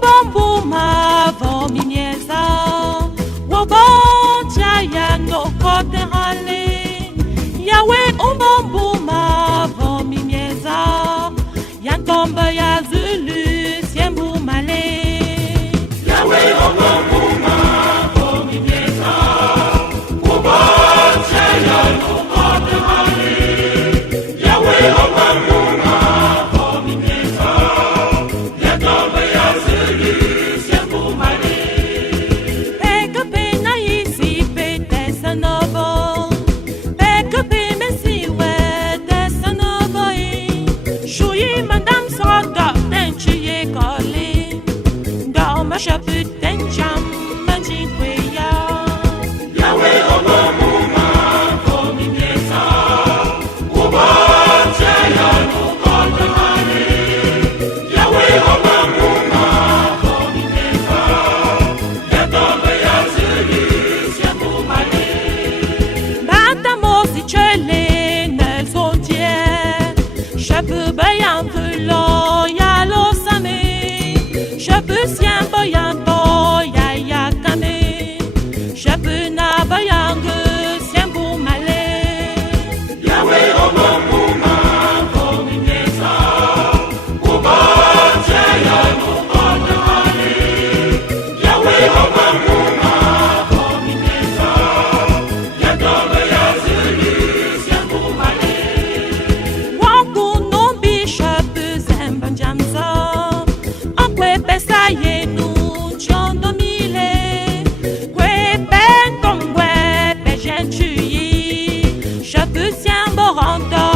Ubombuma vominyeza Wobontia ya no kote hale Yawe ubombuma vominyeza Yantomba ya Zulu siembu male Yawe ubombuma vominyeza Wobontia ya no kote hale Yawe ubombuma vominyeza Yantomba ya Zulu siembu male Peka pena isi pe tesa novo Peka pena siwe tesa novo Shui mandam soda tenchi kole Dama shaput tencham manji kweya Yawe ubombuma vominyeza Wobontia ya no kote hale Yawe ubombuma vominyeza Yantomba ya Zulu siembu male Bata mosi chele nel zontie Shabu bayan pulo ya lo same Shabu sien bayan to ya ya kame Shabu na bayan gu sien bu male Yawe ubombuma vominyeza Wobontia ya no kote hale Yawe ubombuma vominyeza Yantomba ya Zulu siembu male Wangu nombi shabu zemban jamza Akwe pesa yenu chondo mile Kwe pen kongwe pe jenchuyi Shabu sien borando